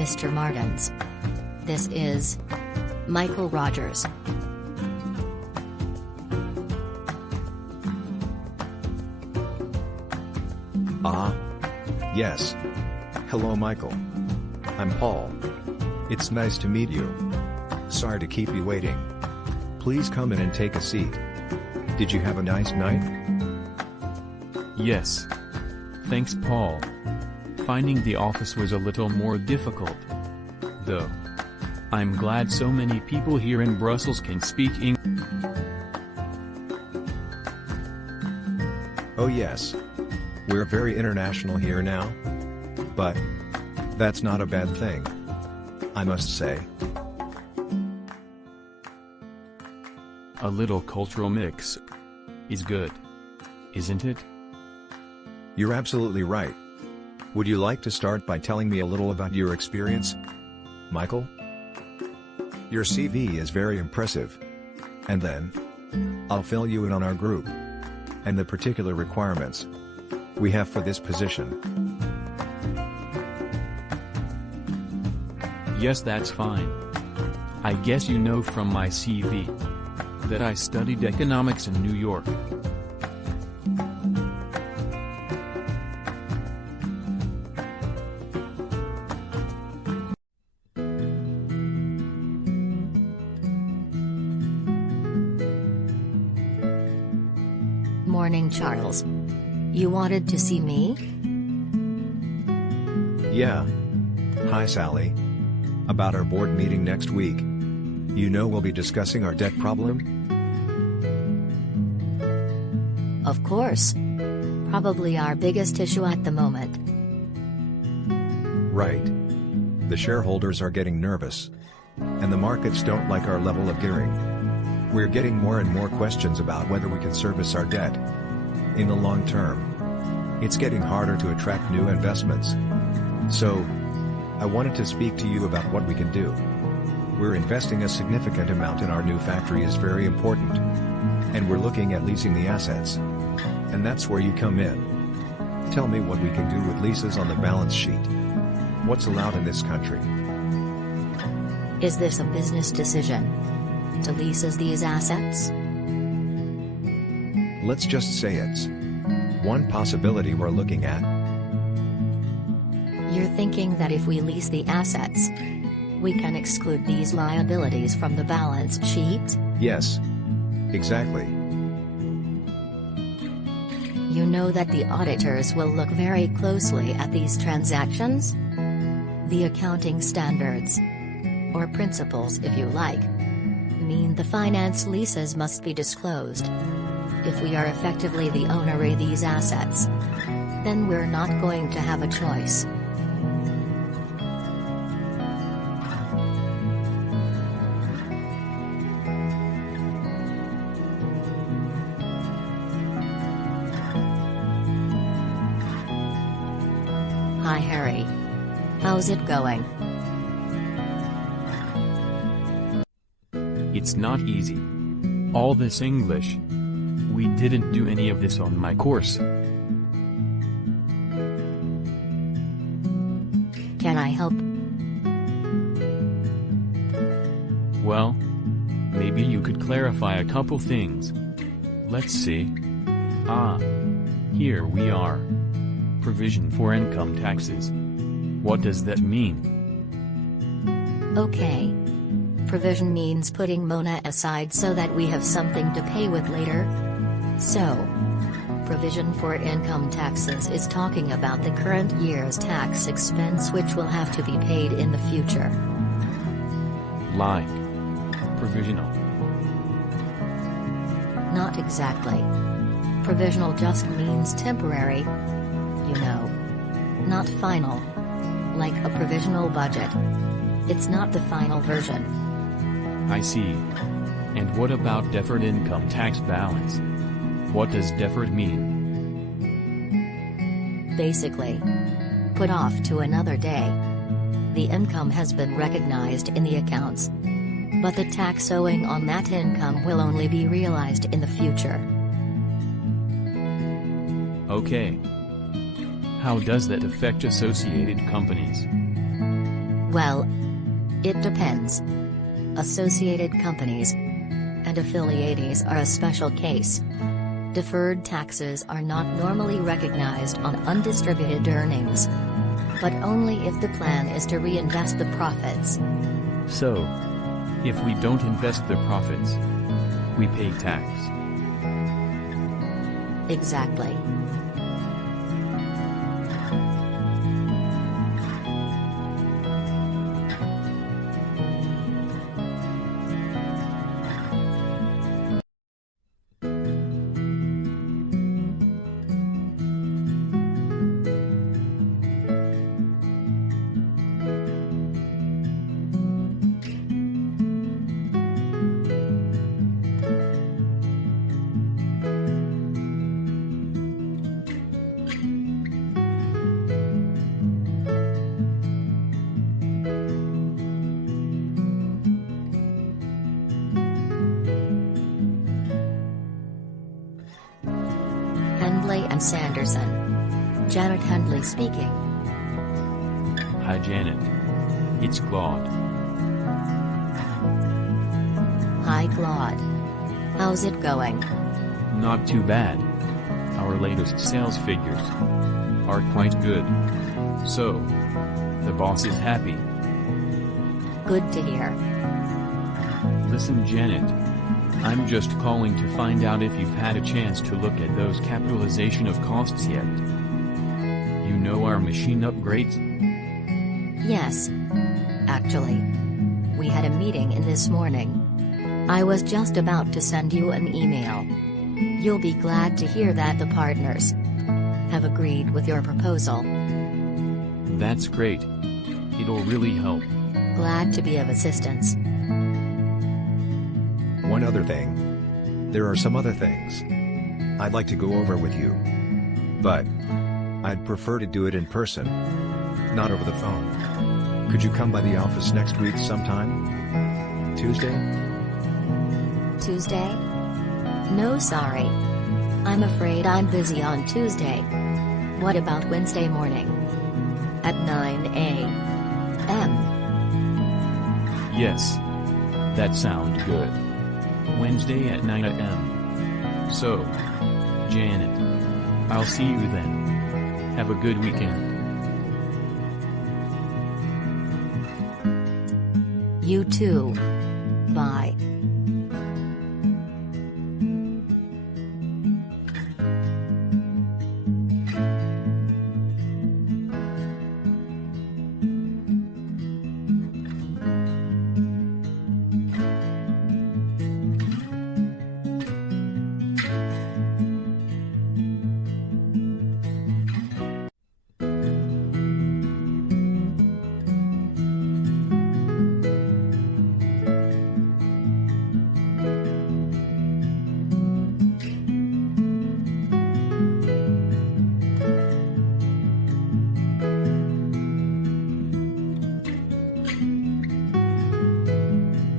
Mr. Martins. This is Michael Rogers. Yes. Hello, Michael. I'm Paul. It's nice to meet you. Sorry to keep you waiting. Please come in and take a seat. Did you have a nice night? Yes. Thanks, Paul. Finding the office was a little more difficult, though. I'm glad so many people here in Brussels can speak English. Oh yes. We're very international here now. But that's not a bad thing, I must say. A little cultural mix is good, isn't it? You're absolutely right. Would you like to start by telling me a little about your experience, Michael? Your CV is very impressive. And then I'll fill you in on our group and the particular requirements we have for this position. Yes, that's fine. I guess you know from my CV that I studied economics in New York. Morning, Charles. You wanted to see me? Yeah. Hi, Sally. About our board meeting next week. You know we'll be discussing our debt problem? Of course. Probably our biggest issue at the moment. Right. The shareholders are getting nervous. And the markets don't like our level of gearing. We're getting more and more questions about whether we can service our debt in the long term. It's getting harder to attract new investments. So, I wanted to speak to you about what we can do. We're investing a significant amount in our new factory is very important. And we're looking at leasing the assets. And that's where you come in. Tell me what we can do with leases on the balance sheet. What's allowed in this country? Is this a business decision to lease these assets? Let's just say it's one possibility we're looking at. You're thinking that if we lease the assets, we can exclude these liabilities from the balance sheet? Yes. Exactly. You know that the auditors will look very closely at these transactions? The accounting standards, or principles if you like, mean the finance leases must be disclosed. If we are effectively the owner of these assets, then we're not going to have a choice. Hi Harry. How's it going? It's not easy. All this English. We didn't do any of this on my course. Can I help? Well, maybe you could clarify a couple things. Let's see. Here we are. Provision for income taxes. What does that mean? Okay. Provision means putting Mona aside so that we have something to pay with later. So, provision for income taxes is talking about the current year's tax expense which will have to be paid in the future. Like provisional. Not exactly. Provisional just means temporary. You know. Not final. Like a provisional budget. It's not the final version. I see. And what about deferred income tax balance? What does deferred mean? Basically, put off to another day. The income has been recognized in the accounts, but the tax owing on that income will only be realized in the future. Okay. How does that affect associated companies? Well, it depends. Associated companies and affiliates are a special case. Deferred taxes are not normally recognized on undistributed earnings, but only if the plan is to reinvest the profits. So, if we don't invest the profits, we pay tax. Exactly. Hendley and Sanderson. Janet Hendley speaking. Hi Janet. It's Claude. Hi Claude. How's it going? Not too bad. Our latest sales figures are quite good. So, the boss is happy. Good to hear. Listen Janet, I'm just calling to find out if you've had a chance to look at those capitalization of costs yet. You know our machine upgrades? Yes. Actually, we had a meeting in this morning. I was just about to send you an email. You'll be glad to hear that the partners have agreed with your proposal. That's great. It'll really help. Glad to be of assistance. One other thing. There are some other things I'd like to go over with you. But I'd prefer to do it in person, not over the phone. Could you come by the office next week sometime? Tuesday? Tuesday? No sorry. I'm afraid I'm busy on Tuesday. What about Wednesday morning? At 9 a.m. Yes. That sounds good. Wednesday at 9 a.m. So, Janet, I'll see you then. Have a good weekend. You too. Bye.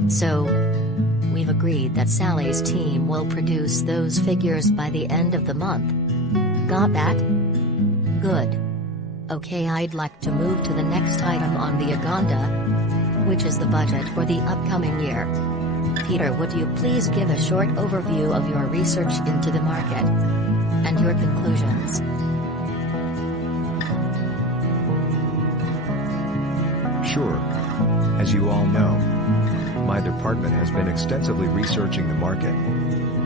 So, we've agreed that Sally's team will produce those figures by the end of the month. Got that? Good. Okay, I'd like to move to the next item on the agenda, which is the budget for the upcoming year. Peter, would you please give a short overview of your research into the market and your conclusions? Sure. As you all know, my department has been extensively researching the market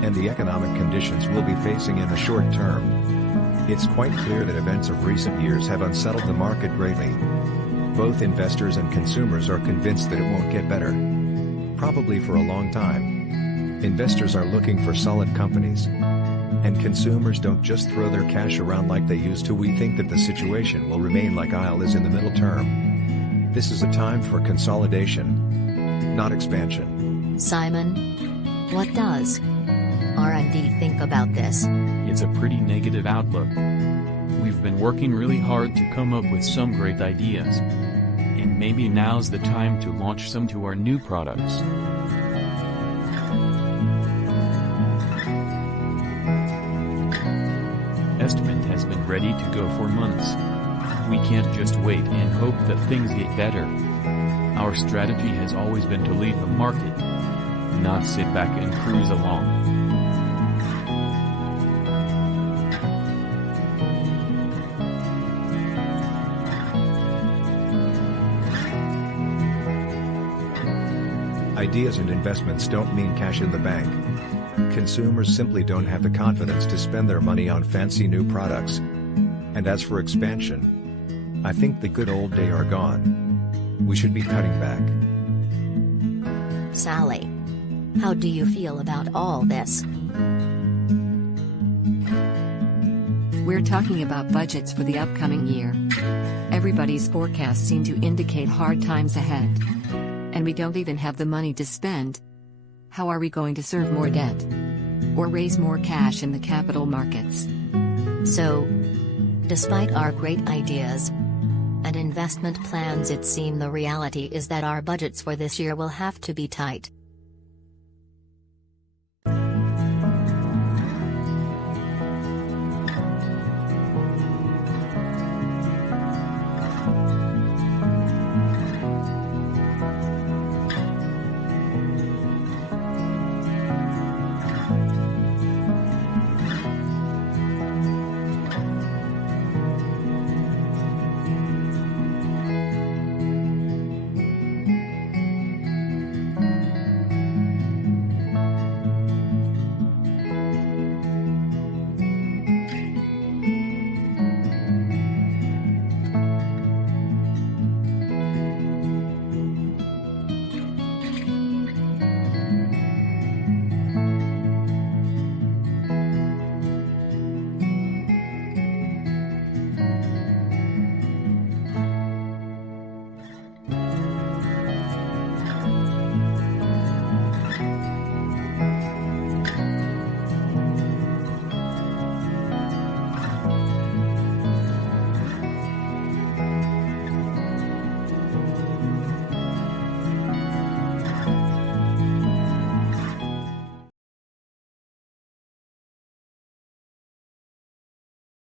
and the economic conditions we'll be facing in the short term. It's quite clear that events of recent years have unsettled the market greatly. Both investors and consumers are convinced that it won't get better. Probably for a long time. Investors are looking for solid companies. And consumers don't just throw their cash around like they used to. We think that the situation will remain like IL is in the middle term. This is a time for consolidation, not expansion. Simon, what does R&D think about this? It's a pretty negative outlook. We've been working really hard to come up with some great ideas. And maybe now's the time to launch some to our new products. Estimate has been ready to go for months. We can't just wait and hope that things get better. Our strategy has always been to lead the market, not sit back and cruise along. Ideas and investments don't mean cash in the bank. Consumers simply don't have the confidence to spend their money on fancy new products. And as for expansion, I think the good old days are gone. We should be cutting back. Sally, how do you feel about all this? We're talking about budgets for the upcoming year. Everybody's forecasts seem to indicate hard times ahead. And we don't even have the money to spend. How are we going to serve more debt? Or raise more cash in the capital markets? So, despite our great ideas and investment plans, it seems the reality is that our budgets for this year will have to be tight.